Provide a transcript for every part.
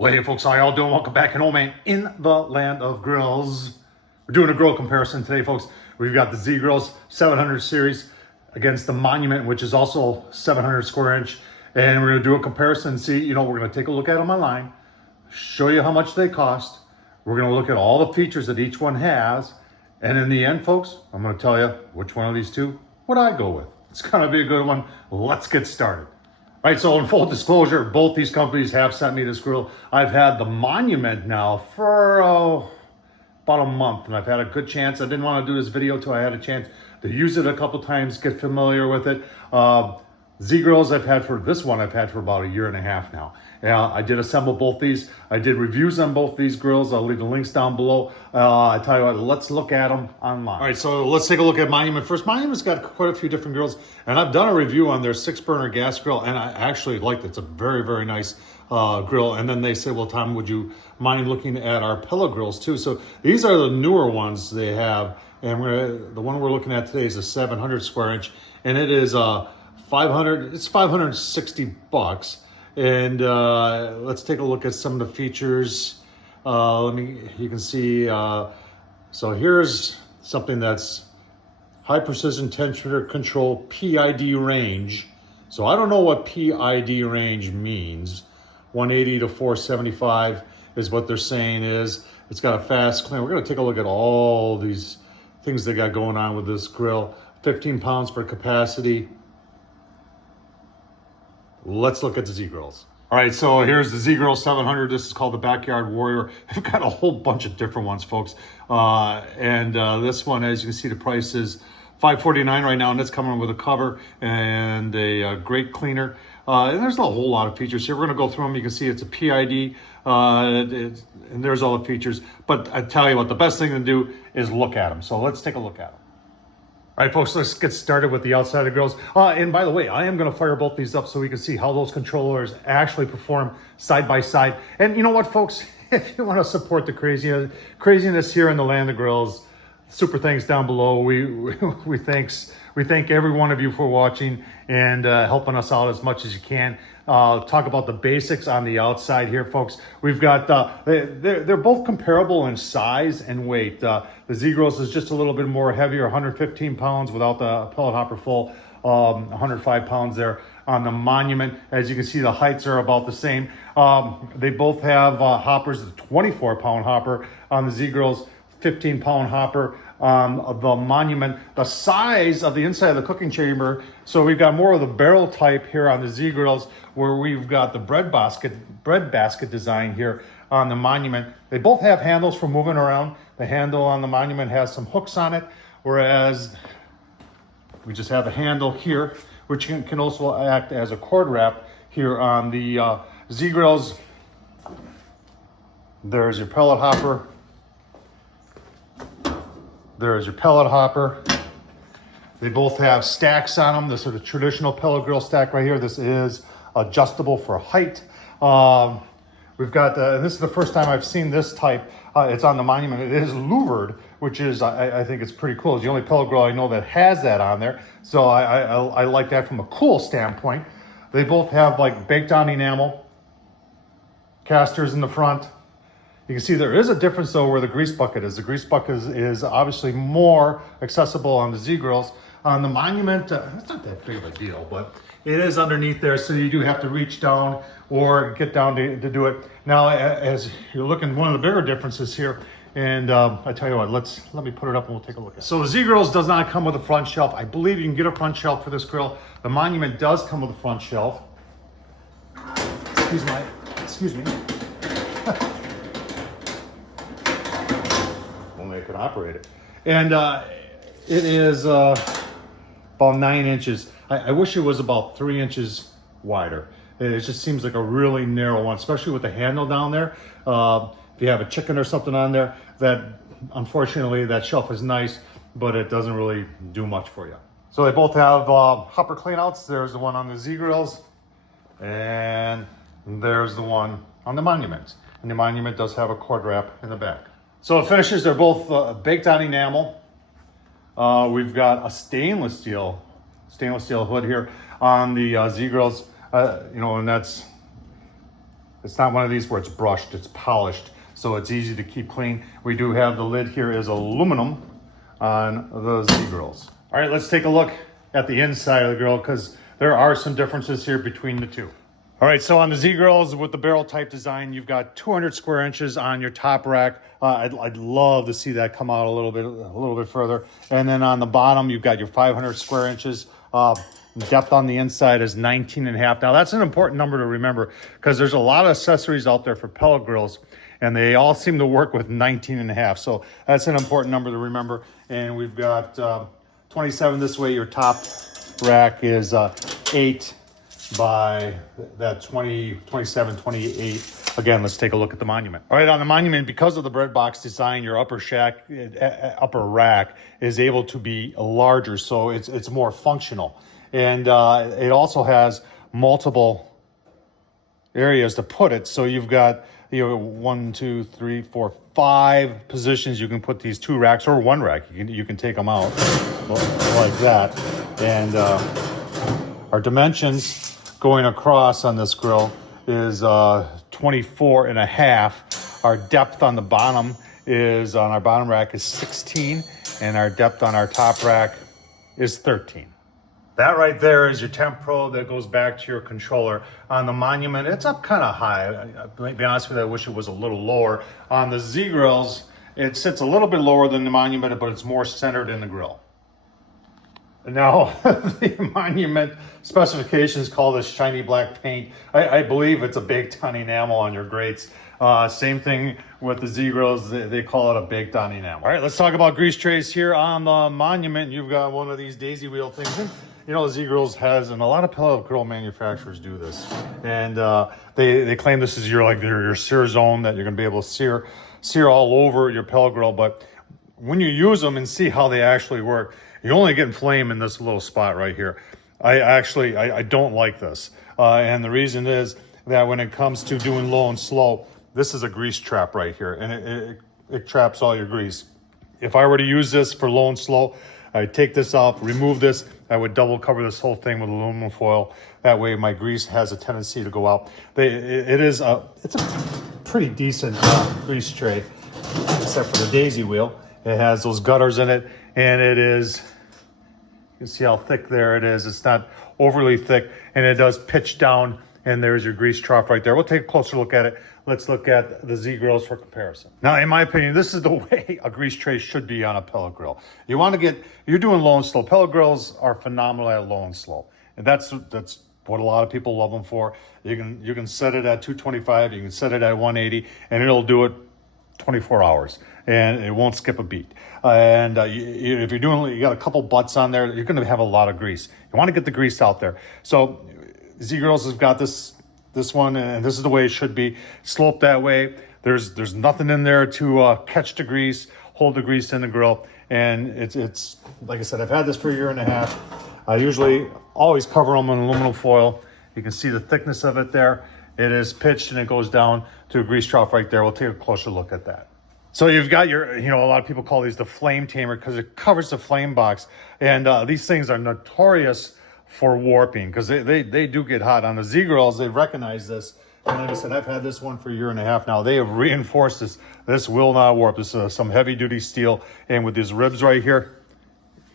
Well, hey folks, how y'all doing? Welcome back, and man, in the land of grills. We're doing a grill comparison today, folks. We've got the Z Grills 700 series against the Monument, which is also 700 square inch. And we're gonna do a comparison and see, we're gonna take a look at them online, show you how much they cost. We're gonna look at all the features that each one has. And in the end, folks, I'm gonna tell you which one of these two would I go with. It's gonna be a good one. Let's get started. All right, so in full disclosure, both these companies have sent me this grill. I've had the Monument now for about a month, and I've had a good chance. I didn't want to do this video till I had a chance to use it a couple times, get familiar with it. Z Grills I've had for about a year and a half now. I did assemble both these. I did reviews on both these grills. I'll leave the links down below. I tell you what, let's look at them online. All right, so let's take a look at Monument first. Monument's got quite a few different grills, and I've done a review on their 6-burner gas grill, and I actually liked it. It's a very, very nice grill. And then they say, well, Tom, would you mind looking at our pellet grills too? So these are the newer ones they have, and the one we're looking at today is a 700 square inch, and it is it's 560 bucks. And let's take a look at some of the features. You can see, so here's something that's high precision temperature control PID range. So I don't know what PID range means. 180 to 475 is what they're saying is. It's got a fast clean. We're gonna take a look at all these things they got going on with this grill. 15 pounds for capacity. Let's look at the Z Grills. All right, so here's the Z Grill 700. This is called the Backyard Warrior. I've got a whole bunch of different ones, folks. This one, as you can see, the price is $549 right now, and it's coming with a cover and a grate cleaner. And there's a whole lot of features here. We're gonna go through them. You can see it's a PID, and there's all the features. But I tell you what, the best thing to do is look at them. So let's take a look at them. All right, folks, let's get started with the outside of grills. And by the way, I am going to fire both these up so we can see how those controllers actually perform side by side. And you know what, folks? If you want to support the craziness here in the land of grills, super thanks down below. We thank every one of you for watching and helping us out as much as you can. Talk about the basics on the outside here, folks. We've got, they're both comparable in size and weight. The Z Grills is just a little bit more heavier, 115 pounds without the pellet hopper full, 105 pounds there. On the Monument, as you can see, the heights are about the same. They both have hoppers, the 24-pound hopper on the Z Grills, 15-pound hopper of the Monument. The size of the inside of the cooking chamber, so we've got more of the barrel type here on the Z Grills, where we've got the bread basket design here on the Monument. They both have handles for moving around. The handle on the Monument has some hooks on it, whereas we just have a handle here, which can also act as a cord wrap here on the Z Grills. There's your pellet hopper. There's your pellet hopper. They both have stacks on them. This is the traditional pellet grill stack right here. This is adjustable for height. We've got, and this is the first time I've seen this type. It's on the Monument. It is louvered, which is, I think it's pretty cool. It's the only pellet grill I know that has that on there. So I like that from a cool standpoint. They both have like baked on enamel, casters in the front. You can see there is a difference though where the grease bucket is. The grease bucket is obviously more accessible on the Z Grills. On the Monument, it's not that big of a deal, but it is underneath there, so you do have to reach down or get down to do it. Now, as you're looking, one of the bigger differences here, and I tell you what, let me put it up and we'll take a look at it. So the Z Grills does not come with a front shelf. I believe you can get a front shelf for this grill. The Monument does come with a front shelf. Excuse me. Only I could operate it. And it is about 9 inches. I wish it was about 3 inches wider. It just seems like a really narrow one, especially with the handle down there. If you have a chicken or something on there, that unfortunately that shelf is nice, but it doesn't really do much for you. So they both have hopper cleanouts. There's the one on the Z Grills, and there's the one on the Monument. And the Monument does have a cord wrap in the back. So the finishes, they're both baked on enamel. We've got a stainless steel hood here on the Z Grills, and that's It's not one of these where it's brushed, it's polished, so it's easy to keep clean. We do have the lid here is aluminum on the Z grills. All right, let's take a look at the inside of the grill because there are some differences here between the two. All right, so on the Z grills with the barrel type design, you've got 200 square inches on your top rack. I'd love to see that come out a little bit further. And then on the bottom, you've got your 500 square inches. Depth on the inside is 19.5. Now that's an important number to remember because there's a lot of accessories out there for pellet grills and they all seem to work with 19.5. So that's an important number to remember. And we've got 27 this way. Your top rack is 8 by that 27, 28. Again, let's take a look at the Monument. All right, on the Monument, because of the bread box design, your upper rack is able to be larger, so it's more functional. And it also has multiple areas to put it. So you've got 1, 2, 3, 4, 5 positions you can put these 2 racks or 1 rack. You can take them out like that. And our dimensions going across on this grill is 24.5. Our depth on the bottom is on our bottom rack is 16, and our depth on our top rack is 13. That right there is your temp probe that goes back to your controller. On the Monument, it's up kind of high. To be honest with you, I wish it was a little lower. On the Z grills, it sits a little bit lower than the Monument, but it's more centered in the grill. Now, the Monument specifications call this shiny black paint. I believe it's a baked on enamel on your grates. Same thing with the Z grills. They call it a baked on enamel. All right, let's talk about grease trays here on the Monument. You've got one of these daisy wheel things. And, the Z grills has, and a lot of pellet grill manufacturers do this. And they claim this is your sear zone that you're going to be able to sear all over your pellet grill. But when you use them and see how they actually work, you only get flame in this little spot right here. I don't like this. And the reason is that when it comes to doing low and slow, this is a grease trap right here, and it traps all your grease. If I were to use this for low and slow, I'd take this off, remove this. I would double cover this whole thing with aluminum foil. That way my grease has a tendency to go out. It's a pretty decent grease tray, except for the daisy wheel. It has those gutters in it, and it is, you can see how thick there it is. It's not overly thick, and it does pitch down, and there's your grease trough right there. We'll take a closer look at it. Let's look at the Z grills for comparison. Now, in my opinion, this is the way a grease tray should be on a pellet grill. You're doing low and slow. Pellet grills are phenomenal at low and slow, and that's what a lot of people love them for. You can set it at 225, you can set it at 180, and it'll do it 24 hours, and it won't skip a beat. And if you're doing, you got a couple butts on there, you're going to have a lot of grease. You want to get the grease out there. So Z grills has got this one, and this is the way it should be, sloped that way. There's nothing in there to catch the grease, hold the grease in the grill, and it's like I said, I've had this for a year and a half. I usually always cover them in aluminum foil. You can see the thickness of it there. It is pitched and it goes down to a grease trough right there. We'll take a closer look at that. So you've got your, a lot of people call these the flame tamer because it covers the flame box. And these things are notorious for warping because they do get hot. On the Z grills, they've recognized this. And like I said, I've had this one for a year and a half now. They have reinforced this. This will not warp. This is some heavy duty steel. And with these ribs right here,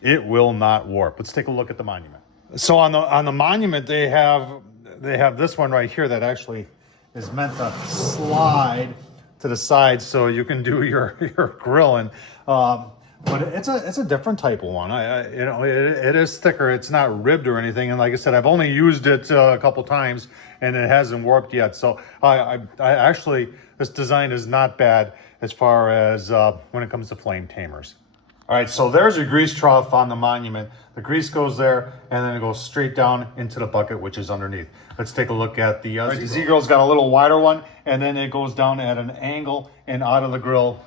it will not warp. Let's take a look at the Monument. So on the Monument, they have this one right here that actually is meant to slide to the side so you can do your grilling. But it's a different type of one. It is thicker. It's not ribbed or anything. And like I said, I've only used it a couple times and it hasn't warped yet. So I actually, this design is not bad as far as when it comes to flame tamers. All right, so there's your grease trough on the Monument. The grease goes there, and then it goes straight down into the bucket, which is underneath. Let's take a look at the Z-Grill's got a little wider one, and then it goes down at an angle and out of the grill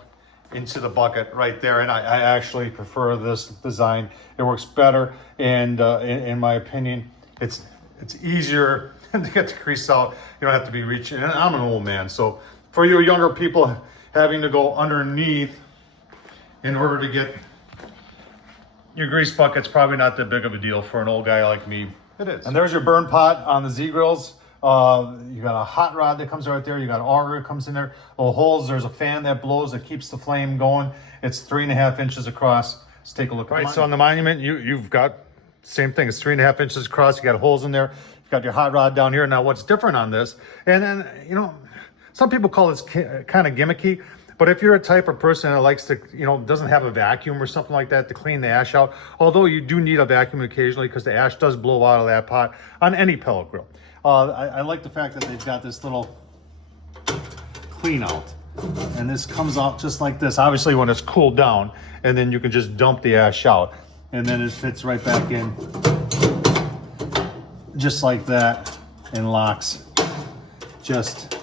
into the bucket right there. And I actually prefer this design. It works better, and in my opinion, it's easier to get the grease out. You don't have to be reaching. And I'm an old man, so for you younger people, having to go underneath in order to get your grease bucket's probably not that big of a deal. For an old guy like me, it is. And there's your burn pot on the Z grills. You got a hot rod that comes right there. You got auger that comes in there. Little holes. There's a fan that blows that keeps the flame going. It's 3.5 inches across. Let's take a look. Right, so on the Monument, you've got same thing. It's 3.5 inches across. You got holes in there. You've got your hot rod down here. Now, what's different on this? And then, you know, some people call this kind of gimmicky. But if you're a type of person that likes to, you know, doesn't have a vacuum or something like that to clean the ash out, although you do need a vacuum occasionally because the ash does blow out of that pot on any pellet grill. I like the fact that they've got this little clean out, and this comes out just like this, obviously when it's cooled down, and then you can just dump the ash out, and then it fits right back in just like that and locks just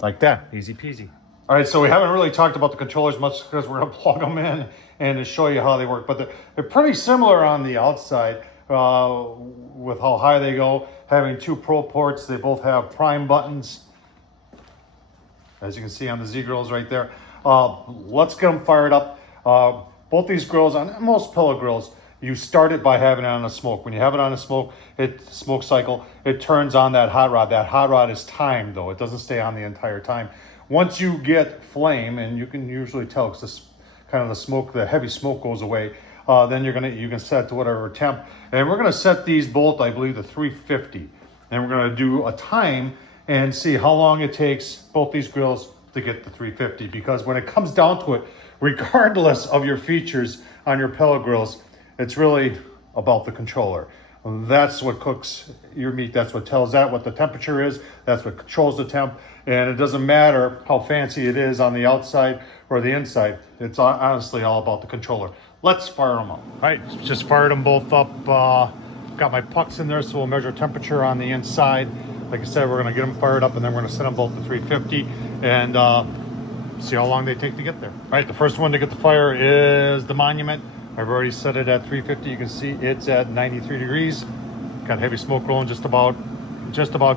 like that, easy peasy. All right, so we haven't really talked about the controllers much because we're gonna plug them in and to show you how they work, but they're pretty similar on the outside with how high they go, having 2 Pro ports. They both have prime buttons, as you can see on the Z grills right there. Let's get them fired up. Both these grills, on most pellet grills, you start it by having it on a smoke. When you have it on a smoke cycle, it turns on that hot rod. That hot rod is timed though. It doesn't stay on the entire time. Once you get flame, and you can usually tell because this kind of the smoke, the heavy smoke goes away, then you can set it to whatever temp. And we're gonna set these both, I believe, to 350. And we're gonna do a time and see how long it takes both these grills to get to 350. Because when it comes down to it, regardless of your features on your pellet grills, it's really about the controller. That's what cooks your meat. That's what tells that what the temperature is. That's what controls the temp. And it doesn't matter how fancy it is on the outside or the inside. It's honestly all about the controller. Let's fire them up. All right, just fired them both up. Got my pucks in there, so we'll measure temperature on the inside. Like I said, we're gonna get them fired up, and then we're gonna set them both to 350 and see how long they take to get there. All right, the first one to get the fire is the Monument. I've already set it at 350. You can see it's at 93 degrees. Got heavy smoke rolling, just about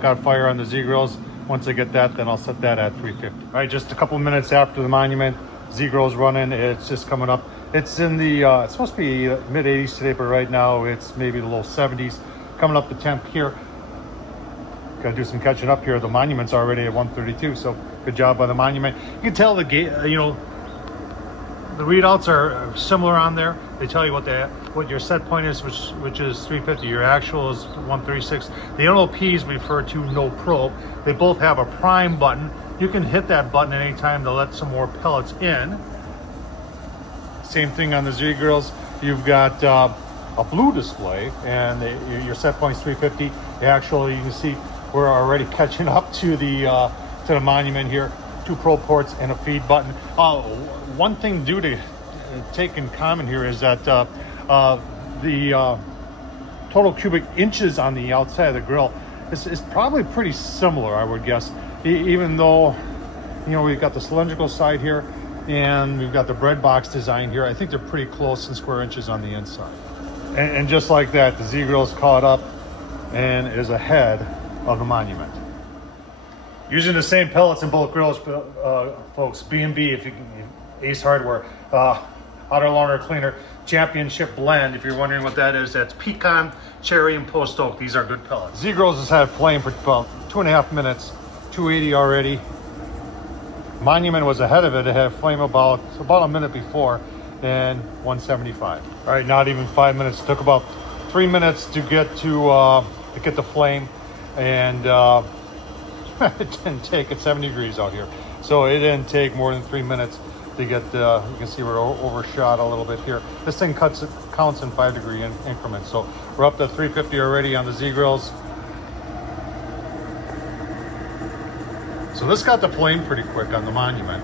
got fire on the Z grills. Once I get that, then I'll set that at 350. All right, just a couple minutes after the Monument, Z grills running. It's just coming up. It's in the, it's supposed to be mid 80s today, but right now it's maybe the low 70s. Coming up the temp here. Got to do some catching up here. The Monument's already at 132, so good job by the Monument. You can tell the gate, you know, the readouts are similar on there. They tell you what your set point is, which is 350. Your actual is 136. The NOPs refer to no probe. They both have a prime button. You can hit that button at any time to let some more pellets in. Same thing on the Z grills. You've got a blue display, and your set point's 350. Actually, you can see we're already catching up to the Monument here. 2 Pro ports and a feed button. One thing to take in common here is that the total cubic inches on the outside of the grill is probably pretty similar, I would guess. Even though, you know, we've got the cylindrical side here and we've got the bread box design here, I think they're pretty close in square inches on the inside. And just like that, the Z grill's caught up and is ahead of the Monument. Using the same pellets in both grills, folks. B&B, if you can, Ace Hardware, Outer Longer Cleaner, Championship Blend. If you're wondering what that is, that's pecan, cherry, and post oak. These are good pellets. Z Grills has had flame for about 2.5 minutes, 280 already. Monument was ahead of it. It had flame about a minute before, and 175. All right, not even 5 minutes. It took about 3 minutes to get the flame, and it didn't take, it's 70 degrees out here, so it didn't take more than 3 minutes to get you can see we're overshot a little bit here. This thing counts in 5 degree increments, so we're up to 350 already on the Z grills. So this got the flame pretty quick on the Monument.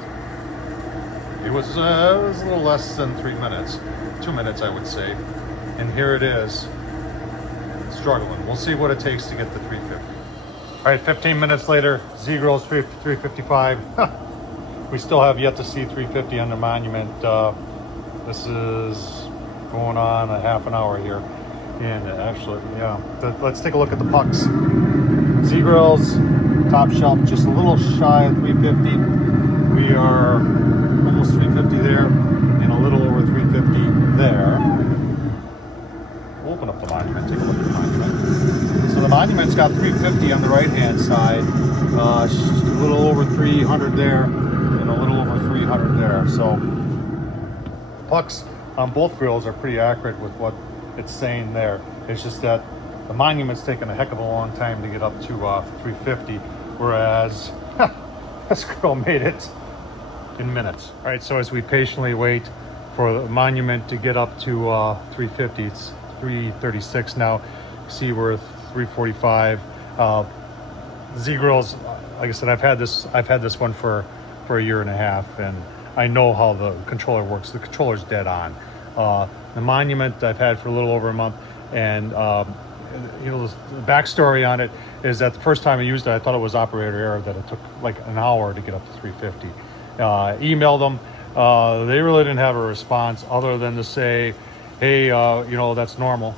It was a little less than 3 minutes, 2 minutes I would say, and here it is struggling. We'll see what it takes to get to 350. All right, 15 minutes later, Z grills 355. We still have yet to see 350 on the Monument. This is going on a half an hour here. And actually, yeah, let's take a look at the pucks. Z grills, top shelf, just a little shy of 350. We are almost 350 there, and a little over 350 there. We'll open up the Monument, take a look at the Monument. Monument's got 350 on the right-hand side, a little over 300 there, and a little over 300 there. So pucks on both grills are pretty accurate with what it's saying there. It's just that the Monument's taken a heck of a long time to get up to 350, whereas this grill made it in minutes. All right, so as we patiently wait for the Monument to get up to 350, it's 336 now. See, we're 345. Z grills, like I said, I've had this one for a year and a half, and I know how the controller works. The controller's dead on. The Monument I've had for a little over a month, and you know, the backstory on it is that the first time I used it, I thought it was operator error, that it took like an hour to get up to 350. Emailed them. They really didn't have a response other than to say, hey, you know, that's normal.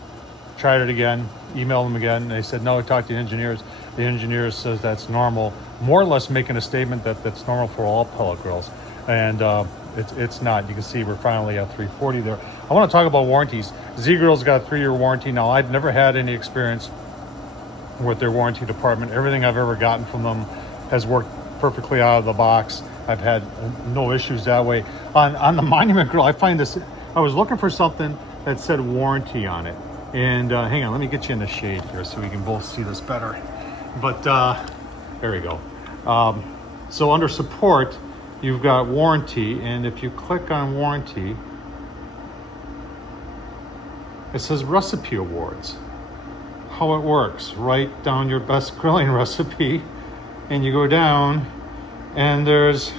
Tried it again, emailed them again, and they said, no, talk to the engineers. The engineer says that's normal, more or less making a statement that that's normal for all pellet grills. And it's not. You can see we're finally at 340 there. I want to talk about warranties. Z-Grill's got a 3-year warranty. Now, I've never had any experience with their warranty department. Everything I've ever gotten from them has worked perfectly out of the box. I've had no issues that way. On the Monument grill, I find this, I was looking for something that said warranty on it. And hang on, let me get you in the shade here so we can both see this better. But there we go. So under support, you've got warranty, and if you click on warranty, it says recipe awards. How it works: write down your best grilling recipe, and you go down, and there's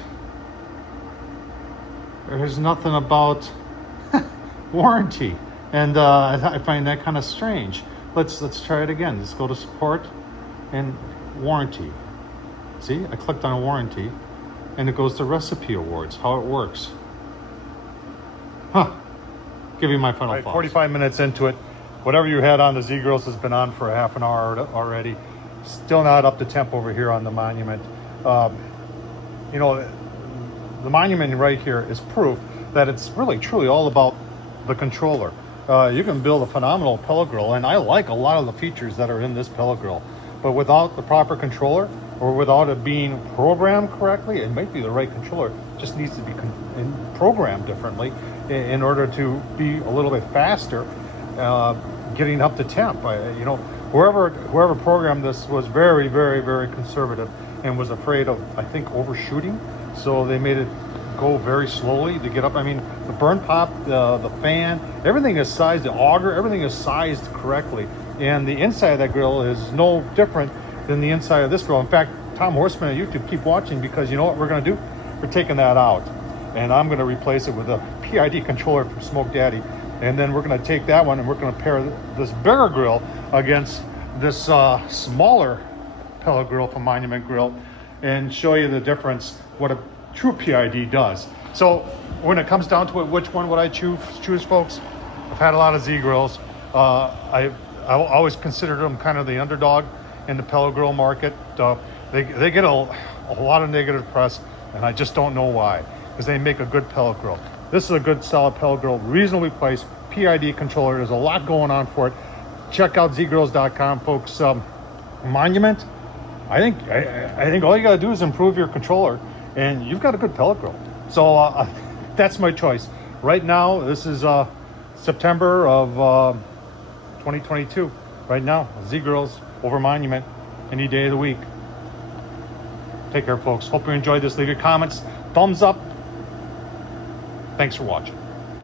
nothing about warranty, and I find that kind of strange. Let's try it again. Let's go to support and warranty. See, I clicked on warranty, and it goes to recipe awards. How it works. Huh. Give you my final thoughts. 45 minutes into it. Whatever you had on the Z-Grills has been on for a half an hour already. Still not up to temp over here on the Monument. You know, the Monument right here is proof that it's really truly all about the controller. You can build a phenomenal pellet grill, and I like a lot of the features that are in this pellet grill, but without the proper controller, or without it being programmed correctly, it might be the right controller, it just needs to be programmed differently in order to be a little bit faster getting up to temp. You know, whoever programmed this was very, very, very conservative and was afraid of, I think, overshooting, so they made it go very slowly to get up. I mean, the burn pop, the fan, everything is sized, the auger, everything is sized correctly, and the inside of that grill is no different than the inside of this grill. In fact, Tom Horsman on YouTube, keep watching, because you know what we're going to do? We're taking that out, and I'm going to replace it with a PID controller from Smoke Daddy, and then we're going to take that one and we're going to pair this bigger grill against this smaller pellet grill from Monument Grill and show you the difference, what a true PID does. So when it comes down to it, which one would I choose, folks? I've had a lot of Z grills. I always considered them kind of the underdog in the pellet grill market. They get a lot of negative press, and I just don't know why, because they make a good pellet grill. This is a good solid pellet grill, reasonably priced, PID controller. There's a lot going on for it. Check out zgrills.com, folks. Monument, I think all you got to do is improve your controller, and you've got a good pellet grill. So that's my choice. Right now, this is September of 2022. Right now, Z-Grills over Monument any day of the week. Take care, folks. Hope you enjoyed this. Leave your comments. Thumbs up. Thanks for watching.